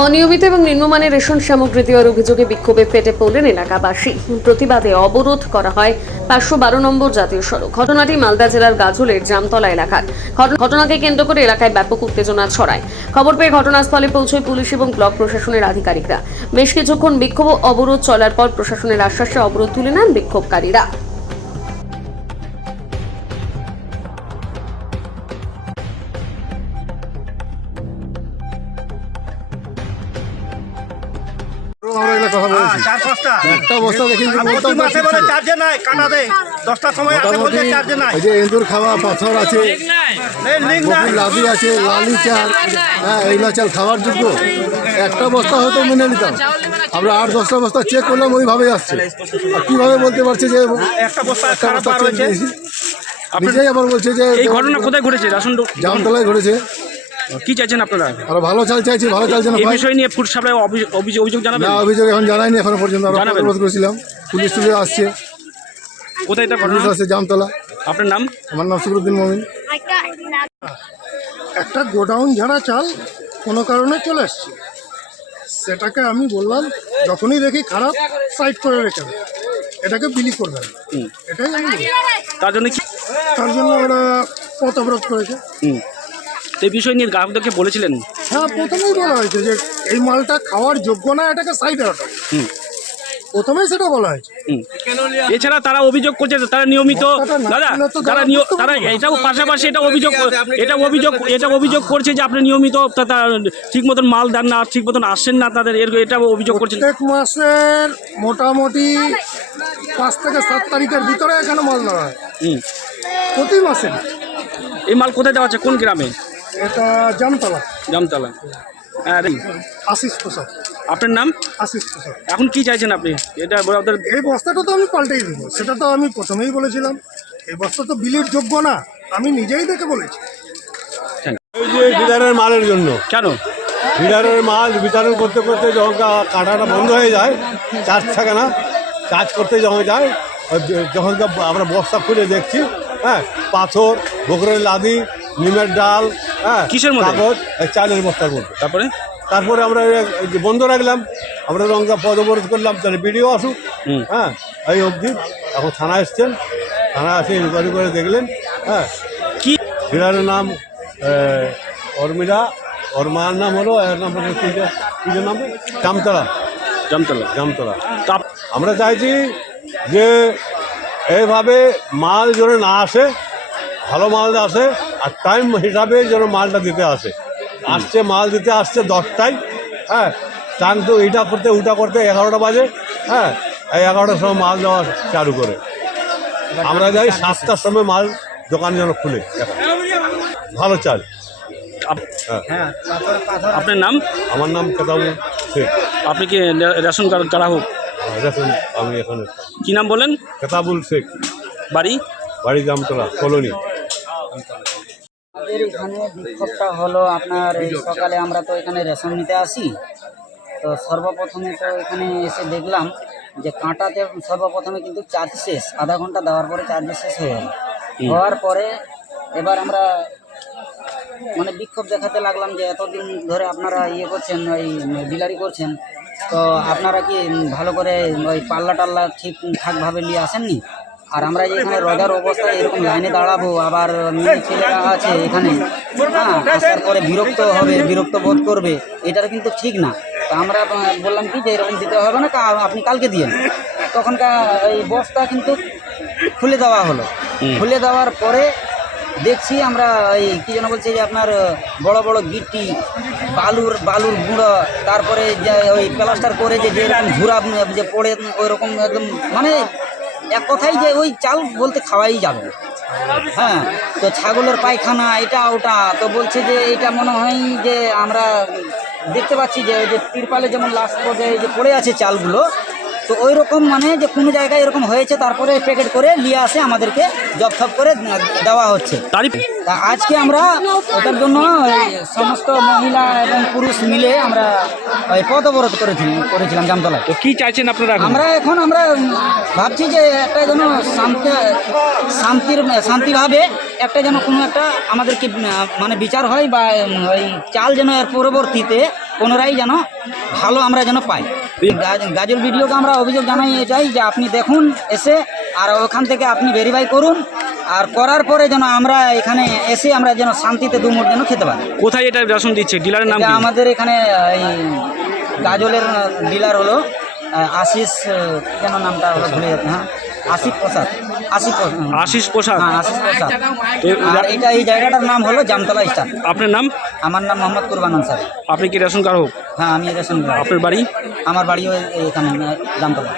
অনিয়মিত এবং নিম্নমানের রেশন সামগ্রী দেওয়ার অভিযোগে বিক্ষোভে ফেটে পড়লেন এলাকাবাসী। প্রতিবাদে অবরোধ করা হয় 512 নম্বর জাতীয় সড়ক। ঘটনাটি মালদা জেলার গাজলের জামতলা এলাকার। ঘটনাকে কেন্দ্র করে এলাকায় ব্যাপক উত্তেজনা ছড়ায়। খবর পেয়ে ঘটনাস্থলে পৌঁছয় পুলিশ এবং ব্লক প্রশাসনের আধিকারিকরা। বেশ কিছুক্ষণ বিক্ষোভ ও অবরোধ চলার পর প্রশাসনের আশ্বাসে অবরোধ তুলে নেন বিক্ষোভকারীরা। একটা বস্তা দেখি এঁদুর খাওয়া পাথর আছে, লাদি আছে, লালি চাল, হ্যাঁ এইগুলো চাল খাওয়ার যোগ্য। একটা বস্তা হয়তো মেনে নিতাম, আমরা 8-10টা বস্তা চেক করলাম, ওইভাবেই আসছে। আর কিভাবে বলতে পারছে যে একটা বস্তা নিজেই আবার বলছে যে এই ঘটনা কোথায় ঘটেছে? জামতলায় ঘটেছে। কি চাইছেন আপনারা? আর ভালো চাল চাইছি, ভালো চাল যেন এই বিষয় নিয়ে ফুড সাপ্লাই অভিযোগ জানাবেন? না, অভিযোগ এখন জানাইনি এখনো পর্যন্ত। আমরা অনুরোধ করেছিলাম, পুলিশ টুলিশ আসছে। কোথায় এটা পুলিশ আসছে জামতলা। আপনার নাম? আমার নাম সুকুরুদ্দিন মমিন। একটা গোডাউন ঝাড়া চাল কোনো কারণে চলে এসছে, সেটাকে আমি বললাম যখনই দেখি খারাপ সাইড করে রেখে দেয়, এটাকে বিলি করবে না। এটাই আমি বলি। তার জন্য কি? তার জন্য ওরা পথ অবরোধ করেছে। এই বিষয় নিয়ে গ্রাহকদেরকে বলেছিলেন? হ্যাঁ, প্রথমেই বলা হয়েছে যে এই মালটা খাওয়ার যোগ্য না, এটাকে সাইডে হটাও। প্রথমেই সেটা বলা হয়েছে। এছাড়া তারা অভিযোগ করছে তারা নিয়মিত তারা এটাও পাশাপাশি এটা অভিযোগ করছে যে আপনি নিয়মিত ঠিক মতন মাল দেন না, ঠিক মতন আসছেন না তাদের, এটা অভিযোগ করছেন। প্রত্যেক মাসের মোটামুটি 5 থেকে 7 তারিখের ভিতরে এখানে মাল দেওয়া হয়, প্রতি মাসে। এই মাল কোথায় দেওয়া হচ্ছে? কোন গ্রামে? এটা জামতলা। জামতলা। আশিস প্রসাদ। আপনার নাম? আশিস প্রসাদ। এখন কি চাইছেন আপনি? এটা এই বস্তাটা তো আমি পাল্টেই দেবো, সেটা তো আমি প্রথমেই বলেছিলাম। এই বস্তা তো বিলির যোগ্য না, আমি নিজেই দেখে বলেছি। এই যে বিধানের মালের জন্য। কেন? বিধানের মাল বিতরণ করতে করতে যখন কাটাটা বন্ধ হয়ে যায়, চার্জ থাকে না, চার্জ করতে যখন যায়, যখন আমরা বস্তা খুলে দেখছি, হ্যাঁ, পাথর, বকরের লাদি, নিমের ডাল, হ্যাঁ, কিসের মধ্যে? কাগজ, চালের বস্তার মধ্যে। তারপরে আমরা বন্ধ রাখলাম, আমরা রঙা পদ অবরোধ করলাম, তাহলে বিডিও আসুক। হ্যাঁ, এই অবধি। এখন থানা এসছেন, থানা এসে ইনকোয়ারি করে দেখলেন। হ্যাঁ, কি বিড়ালের নাম অর্মিলা, ওর মার নাম হলো, এর নাম হলো কি নাম? জামতলা। জামতলা। জামতলা। আমরা চাইছি যে এইভাবে মাল যেন না আসে, ভালো মাল আসে, আর টাইম হিসাবে যেন মালটা দিতে আসে। আসছে মাল দিতে আসছে 10টায়, হ্যাঁ, টাইম তো এইটা করতে ওটা করতে 11টা বাজে। হ্যাঁ, এই 11টার সময় মাল দেওয়া চালু করে আমরা যাই 7টার সময় মাল দোকান যেন খুলে ভালো চাল। আপনার নাম? আমার নাম কেতাবুল শেখ। আপনি কি রেশন কার্ড গ্রাহক? রেশন আমি এখানে। কি নাম বলেন? কেতাবুল শেখ। বাড়ি জামতলা কলোনি। আমাদের এখানে বিক্ষোভটা হলো আপনার এই সকালে আমরা তো এখানে রেশন নিতে আসি, তো সর্বপ্রথমে তো এখানে এসে দেখলাম যে কাঁটাতে সর্বপ্রথমে কিন্তু চার্জ শেষ, আধা ঘন্টা দেওয়ার পরে চার্জ শেষ হয়ে গেল। হওয়ার পরে এবার আমরা মানে বিক্ষোভ দেখাতে লাগলাম যে এতদিন ধরে আপনারা ইয়ে করছেন, ওই ডিলারি করছেন, তো আপনারা কি ভালো করে ওই পাল্লা টাল্লা ঠিকঠাকভাবে নিয়ে আসেননি? আর আমরা যে এখানে রোজার অবস্থায় এরকম লাইনে দাঁড়াবো, আবার মেয়ে ছেলেরা আছে এখানে, হ্যাঁ, আসার পরে বিরক্ত বোধ করবে, এটার কিন্তু ঠিক না। তা আমরা বললাম কি যে এরকম দিতে হবে না, আপনি কালকে দিয়েন। তখনকার এই বস্তা কিন্তু খুলে দেওয়া হলো। খুলে দেওয়ার পরে দেখছি আমরা এই কী যেন বলছে যে আপনার বড় বড় গিট্টি, বালুর গুঁড়ো, তারপরে যে ওই প্লাস্টার করে যে যেরকম ঝুরা যে পড়ে ওই রকম একদম, মানে এক কথাই যে ওই চাল বলতে খাওয়াই যাবে না। হ্যাঁ, তো ছাগলের পায়খানা, এটা ওটা, তো বলছে যে এটা মনে হয় যে আমরা দেখতে পাচ্ছি যে ওই যে তিরপালে যেমন লাস্ট পর্যায়ে যে পড়ে আছে চালগুলো, তো ওই রকম মানে যে কোনো জায়গায় এরকম হয়েছে, তারপরে প্যাকেট করে নিয়ে আসে আমাদেরকে জবথপ করে দেওয়া হচ্ছে। তা আজকে আমরা ওটার জন্য সমস্ত মহিলা এবং পুরুষ মিলে আমরা ওই পথ অবরোধ করেছিলাম জামতলায়। তো কি চাইছেন আপনারা? আমরা ভাবছি যে একটা যেন শান্তিভাবে একটা যেন কোনো একটা আমাদেরকে মানে বিচার হয়, বা ওই চাল যেন এর পরবর্তীতে পুনরায় যেন ভালো আমরা যেন পাই। গাজল ভিডিওকে আমরা অভিযোগ জানাই এটাই যে আপনি দেখুন এসে, আর ওখান থেকে আপনি ভেরিফাই করুন, আর করার পরে যেন আমরা এখানে এসে আমরা যেন শান্তিতে দুমুট যেন খেতে পারি। কোথায় এটা রেশন দিচ্ছে, ডিলারের নাম এটা কি? আমাদের এখানে এই গাজলের ডিলার হলো আশিস, যেন নামটা হলো ভুলে যাচ্ছে, হ্যাঁ আশিস প্রসাদ। আশিস প্রসাদ। হ্যাঁ আশিস প্রসাদ। আর এটা এই জায়গাটার নাম হলো জামতলা স্টার। আপনার নাম? আমার নাম মোহাম্মদ কুরবান আনসারী। আপনি কি রেশন গ্রাহক? হ্যাঁ আমি রেশন গ্রাহক। আপনার বাড়ি? আমার বাড়িও এখানে জামতলা।